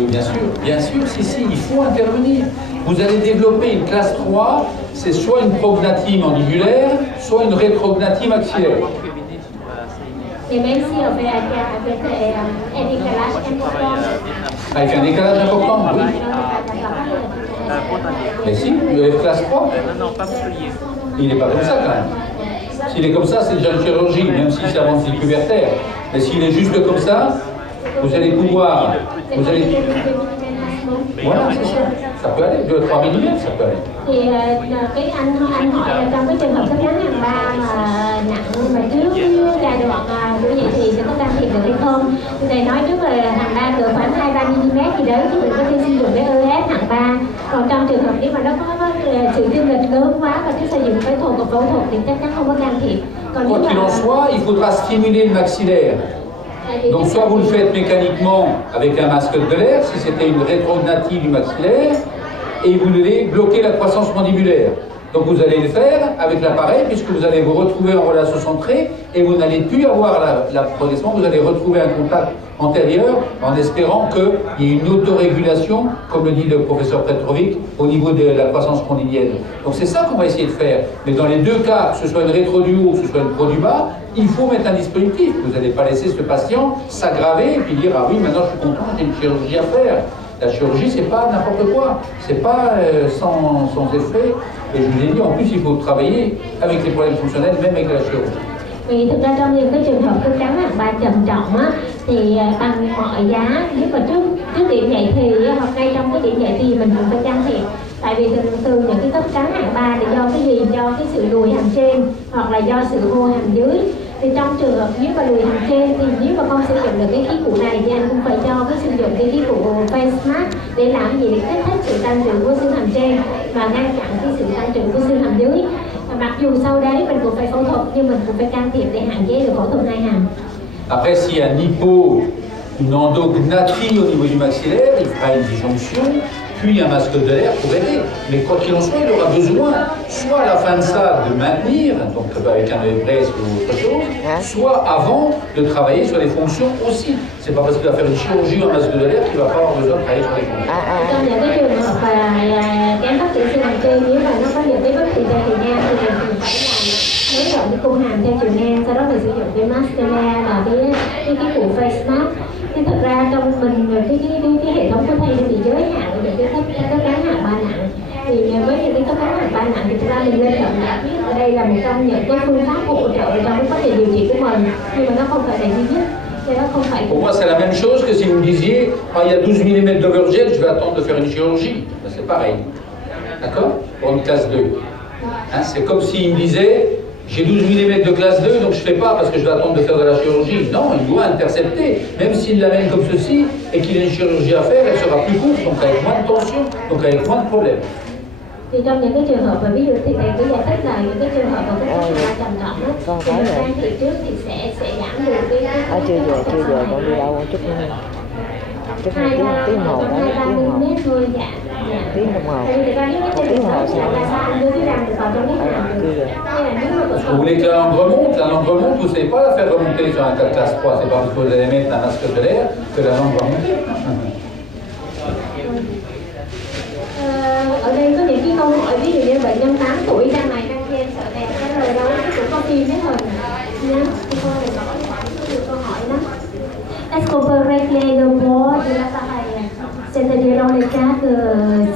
Oui, bien sûr, si, il faut intervenir. Vous allez développer une classe 3, c'est soit une prognathie mandibulaire, soit une rétrognathie maxillaire. Et même si on fait un décalage important. Avec un décalage important, oui. Mais si, le F classe 3, il n'est pas comme ça quand même. S'il est comme ça, c'est déjà une chirurgie, même si c'est avance décuvertaire. Mais s'il est juste comme ça, vous allez pouvoir... Voilà, c'est ça. Ça peut aller, 2-3 mm, ça peut aller. Thì cái anh hỏi là trong cái trường hợp thấp ngắn hàng 3 mà nặng mà trước giai đoạn như vậy thì sẽ có can thiệp được hay không? Thì thầy nói trước là hàng 3 cỡ khoảng 2-3 mm gì đấy thì mình có thể sử dụng cái EF hàng 3. Còn trong trường hợp nếu mà nó có sự chênh lệch lớn quá và cái sử dụng cái thuật phẫu thuật thì chắc chắn không có can thiệp. Quoi qu'il en soit, il faudra stimuler le maxillaire. Donc soit vous le faites mécaniquement avec un masque de l'air, si c'était une rétrognathie du maxillaire, et vous allez bloquer la croissance mandibulaire. Donc vous allez le faire avec l'appareil, puisque vous allez vous retrouver en relation centrée, et vous n'allez plus avoir la progression, vous allez retrouver un contact antérieur, en espérant qu'il y ait une autorégulation, comme le dit le professeur Petrovic, au niveau de la croissance condylienne. Donc c'est ça qu'on va essayer de faire. Mais dans les deux cas, que ce soit une rétro du haut, que ce soit une pro du bas, il faut mettre un dispositif. Vous n'allez pas laisser ce patient s'aggraver et puis dire « Ah oui, maintenant je suis content, j'ai une chirurgie à faire ». La chirurgie, c'est pas n'importe quoi, c'est pas sans effet. Et je vous ai dit, en plus, il faut travailler avec les problèmes fonctionnels, même avec la chirurgie. Vì thực ra trong những cái trường hợp cứng rắn hàng 3 trầm trọng á, thì bằng mọi giá nếu mà trước điểm dậy thì hoặc ngay trong cái điểm dậy thì mình cũng phải can thiệp. Tại vì thường những cái cấp cắn hàng 3 thì do cái gì? Do cái sự lùi hàm trên hoặc là do sự vô hàm dưới. Thì trong trường hợp nếu mà lùi hàm trên thì nếu mà không sử dụng được cái khí cụ này thì anh cũng phải cho cái sử dụng cái khí cụ face mask để làm gì? Để kích thích sự tăng trưởng của xương hàm trên và ngăn chặn cái sự tăng trưởng của xương hàm dưới. Mặc dù sau đấy mình cũng phải phẫu thuật nhưng mình cũng phải can thiệp để hạn chế được phẫu thuật hai hàm. Après, s'il y a une endognathie au niveau du maxillaire, il fera une disjonction, puis un masque de l'air pour aider. Mais quoi qu'il en soit, il aura besoin, soit à la fin de ça, de maintenir, donc avec un EFRES ou autre chose, soit avant de travailler sur les fonctions aussi. C'est pas parce qu'il va faire une chirurgie ou un masque de l'air qu'il va pas avoir besoin de travailler sur les fonctions. Trong những cái trường hợp mà kém phát triển xương hàm trên, nếu mà nó có những cái bất kỳ theo chiều ngang thì mình phải làm nới rộng cái cung hàm theo chiều ngang, sau đó mình sử dụng cái mascara và cái cụ face mask. Thì thật ra trong mình cái hệ thống của thầy nó bị giới hạn về cái cấp cắn hàng 3 nặng. Thì với những cái cấp cắn hàng 3 nặng thì thực ra mình lên rộng đã biết ở đây là một trong những cái phương pháp hỗ trợ trong cái quá trình điều trị của mình, nhưng mà nó không phải là duy nhất. Pour moi, c'est la même chose que si vous me disiez ah, il y a 12 mm d'overjet, je vais attendre de faire une chirurgie. Ben, c'est pareil. D'accord? Pour une classe 2. Hein, c'est comme s'il me disait j'ai 12 mm de classe 2, donc je ne fais pas parce que je vais attendre de faire de la chirurgie. Non, il doit intercepter. Même s'il l'amène comme ceci et qu'il a une chirurgie à faire, elle sera plus courte, donc avec moins de tension, donc avec moins de problèmes. Thì trong những cái trường hợp mà ví dụ thì thầy cứ giải thích là những cái trường hợp mà cái sức trầm trọng đó thì mình can thiệp trước thì sẽ giảm được cái chưa giờ con đi đâu chút nữa tiếng hồ đó, tiếng đồng hồ Vous voulez que la langue remonte? La langue remonte, vous ne savez pas la faire remonter sur un cas de classe 3, c'est pas parce que vous allez mettre un masque de l'air que la langue va monter. Ở đây có những cái câu hỏi ví dụ như bệnh nhân 8 tuổi ra ngoài đang trên sợ đẹp cái lời đâu cũng có phim hết rồi nhá. Cô này có nhiều câu hỏi lắm. Est-ce qu'on peut régler le poids de l'appareil? C'est-à-dire dans les cas de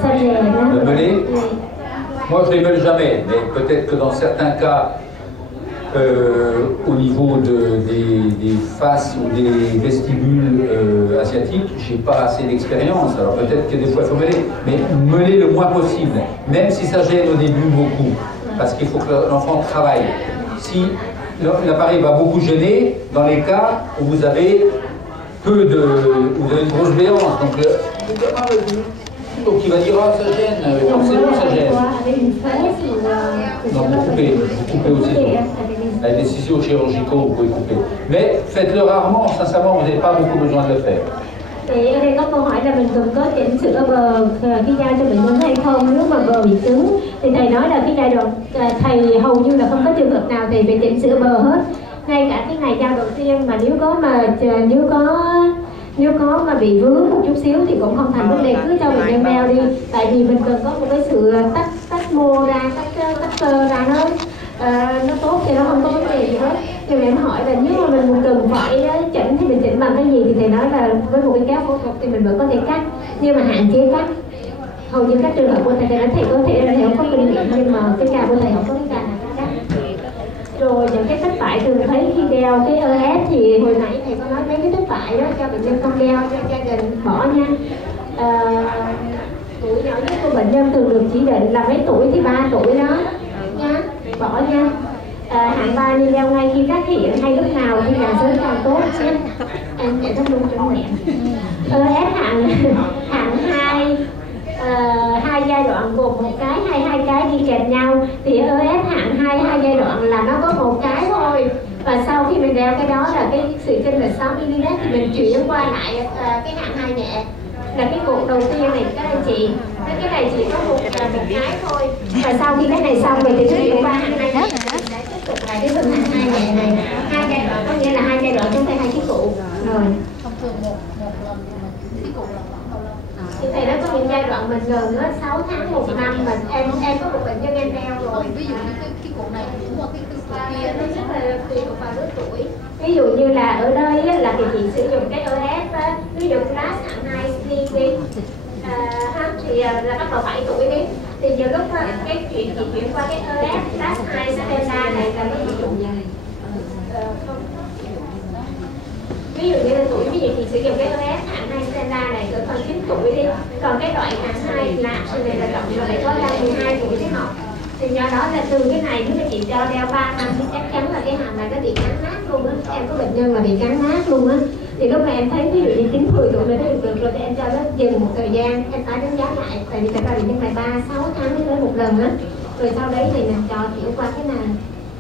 sagesse. Le meler? Moi je ne les mêle jamais, mais peut-être que dans certains cas au niveau des faces ou des vestibules asiatiques, je n'ai pas assez d'expérience, alors peut-être que des fois il faut mêler, mais mêler le moins possible, même si ça gêne au début beaucoup, parce qu'il faut que l'enfant travaille. Si l'appareil va beaucoup gêner, dans les cas où vous avez vous avez une grosse béance, donc il va dire ah ça gêne, forcément ça gêne. Non, vous coupez aussi. Avec des ciseaux chirurgicaux, vous pouvez couper. Mais faites-le rarement, sincèrement, vous n'avez pas beaucoup besoin de le faire. Thì ở đây có câu hỏi là mình cần có chỉnh sửa bờ khi giao cho bệnh nhân hay không nếu mà bờ bị cứng. Thì thầy nói là cái giai đoạn thầy hầu như là không có trường hợp nào thầy phải chỉnh sửa bờ hết. Ngay cả cái ngày giao đầu tiên mà nếu có Nếu có mà bị vướng một chút xíu thì cũng không thành vấn đề, cứ cho bệnh nhân đeo đi. Tại vì mình cần có một cái sự tách mô ra, tách cơ ra nó tốt thì nó không có vấn đề gì hết. Nhưng mà em hỏi là nếu mà mình cần phải chỉnh thì mình chỉnh bằng cái gì, thì thầy nói là với một cái kéo phẫu thuật thì mình vẫn có thể cắt, nhưng mà hạn chế cắt. Hầu như các trường hợp của thầy nói thầy có thể là thầy không có kinh nghiệm, nhưng mà cái ca của thầy không có cái ca nào cắt. Rồi những cái thất bại thường thấy khi đeo cái ES thì hồi nãy thầy có nói mấy cái thất bại đó cho bệnh nhân không đeo, cho gia đình bỏ nha. Tuổi nhỏ nhất của bệnh nhân thường được chỉ định là mấy tuổi thì 3 tuổi đó nha, bỏ nha. Hạng 3 nên đeo ngay khi phát hiện hay lúc nào thì càng sớm càng tốt nhé. Em sẽ rất luôn cho mẹ. ES hạng 2 hai giai đoạn gồm một cái hay hai cái đi kèm nhau, thì ES hạng 2 giai đoạn là nó có một cái thôi, và sau khi mình đeo cái đó là cái sự chênh lệch 6 mm thì mình chuyển qua lại cái hạng 2 nhẹ, là cái cột đầu tiên này các anh chị, cái này chỉ có một cái thôi, và sau khi cái này xong rồi thì chuyển qua hạng 2 nhẹ, tiếp tục lại cái phần hạng 2 nhẹ này, 2 giai đoạn, có nghĩa là 2 giai đoạn chúng ta 2 chiếc cụ rồi. Thông thường một lần chiếc cụ là bao lâu? Thì thầy nó có những giai đoạn mình gần 6 tháng 1 năm, mà em có một bệnh nhân em đeo rồi. Ví dụ như cái cụ này cũng một cái cụ kia nó rất là tùy thuộc vào lứa tuổi. Ví dụ như là ở đây là thì chị sử dụng cái ES á, ví dụ class hạng 2 slim đi, thì là bắt đầu 7 tuổi đi, thì nhiều lúc cái chị chuyển qua cái ES class 2 standard này là cái ví dụ như ví dụ như là tuổi, ví dụ chị sử dụng cái ES hạng 2 standard này cỡ khoảng 9 tuổi đi, còn cái loại hạng 2 là này là cộng là phải có ra 12 tuổi để học. Thì do đó là từ cái này nếu mà chị cho đeo 3 năm thì chắc chắn là cái hàm này nó bị cắn nát luôn á. Em có bệnh nhân là bị cắn nát luôn á. Thì lúc này em thấy ví dụ như 9-10 tuổi mới thấy được rồi thì em cho nó dừng một thời gian, em tái đánh giá lại. Tại vì thật ra bệnh nhân này 3-6 tháng mới tới một lần á. Rồi sau đấy thì mình cho chuyển qua cái này.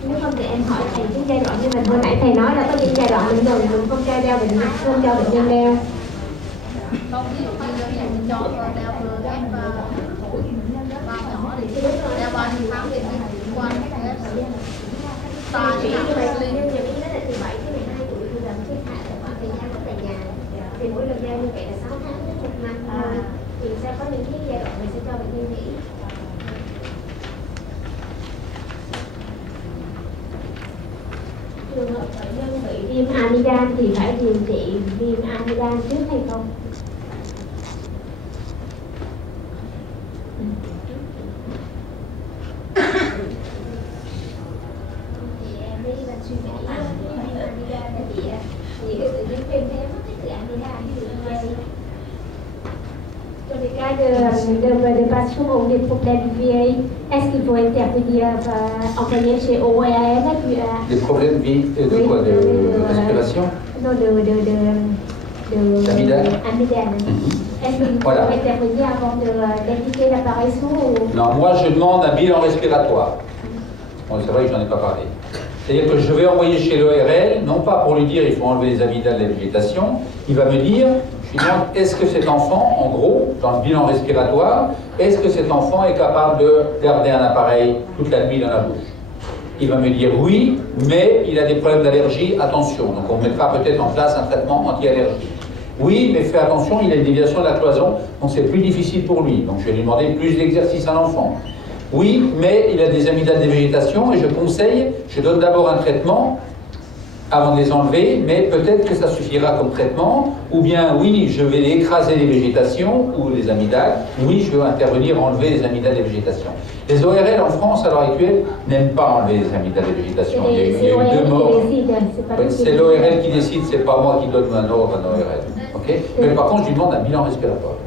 Nếu không thì em hỏi thầy cái giai đoạn như mình hồi nãy thầy nói là có những giai đoạn mình gần mình không cho đeo bệnh nhân, không cho bệnh nhân đeo. không, ví dụ như mình cho đeo em ba nhỏ thì đeo 3 tháng thì mình chuyển qua ta Chỉ như vậy thôi, nhưng những cái là từ 7 đến 12 tuổi thì làm cái thả ở khoảng thời gian ở tại nhà. Thì mỗi lần đeo như vậy là 6 tháng đến 1 năm thôi. Thì sẽ có những cái giai đoạn mình sẽ cho bệnh nhân nghỉ. Trường hợp bệnh nhân bị viêm amidan thì phải điều trị viêm amidan trước hay không? De passion ou des problèmes vieilles, est-ce qu'il faut intervenir envoyer chez ORL? Des problèmes de quoi? De respiration? Non, Amidan. Est-ce qu'il faut intervenir avant d'indiquer l'appareil sourd ou... Non, moi je demande un bilan respiratoire. Bon, c'est vrai que j'en ai pas parlé. C'est-à-dire que je vais envoyer chez l'ORL, non pas pour lui dire il faut enlever les amygdales et la végétation, il va me dire, je lui demande est-ce que cet enfant, en gros, dans le bilan respiratoire, est-ce que cet enfant est capable de garder un appareil toute la nuit dans la bouche? Il va me dire oui, mais il a des problèmes d'allergie, attention. Donc on mettra peut-être en place un traitement anti-allergie. Oui, mais fais attention, il a une déviation de la cloison, donc c'est plus difficile pour lui. Donc je vais lui demander plus d'exercice à l'enfant. Oui, mais il a des amygdales de végétation et je conseille, je donne d'abord un traitement avant de les enlever, mais peut-être que ça suffira comme traitement, ou bien oui, je vais écraser les végétations ou les amygdales, oui, je vais intervenir enlever les amygdales et végétations. Les ORL en France à l'heure actuelle n'aiment pas enlever les amygdales et végétations. Il y a eu 2 morts. C'est l'ORL qui décide, c'est pas moi qui donne un ordre à l'ORL. Okay? Mais par contre, je lui demande un bilan respiratoire.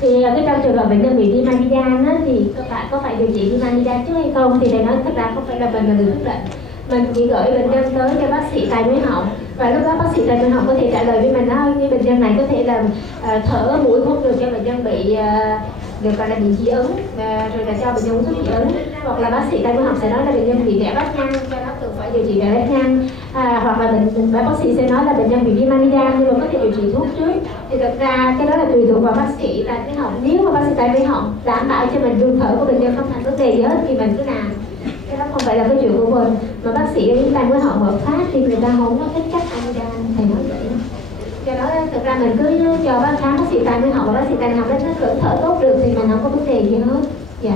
Thì cái trong trường hợp bệnh nhân bị viêm amidan thì các bạn có phải điều trị viêm amidan trước hay không? Thì thầy nói thật ra không phải là mình là người quyết định. Mình chỉ gửi bệnh nhân tới cho bác sĩ tai mũi họng, và lúc đó bác sĩ tai mũi họng có thể trả lời với mình nói cái bệnh nhân này có thể là thở mũi không được cho bệnh nhân bị được gọi là bị dị ứng, rồi là cho bệnh nhân uống thuốc dị ứng, hoặc là bác sĩ tai mũi họng sẽ nói là bệnh nhân bị rẽ vách nhăn, cho nó cần phải điều trị rẽ vách nhăn, hoặc là bác sĩ sẽ nói là bệnh nhân bị viêm amidan nhưng mà có thể điều trị thuốc trước. Thì thực ra cái đó là tùy thuộc vào bác sĩ tai mũi họng. Nếu mà bác sĩ tai mũi họng đảm bảo cho mình đường thở của bệnh nhân không thành vấn đề gì hết thì mình cứ làm. Cái đó không phải là cái chuyện của mình, mà bác sĩ tai mũi họng ở Pháp thì người ta không có thích cách amidan, thầy nói vậy. Do đó thực ra mình cứ cho bác khám bác sĩ tai mũi họng và bác sĩ tai học nó thở tốt được thì mình không có vấn đề gì hết. Dạ.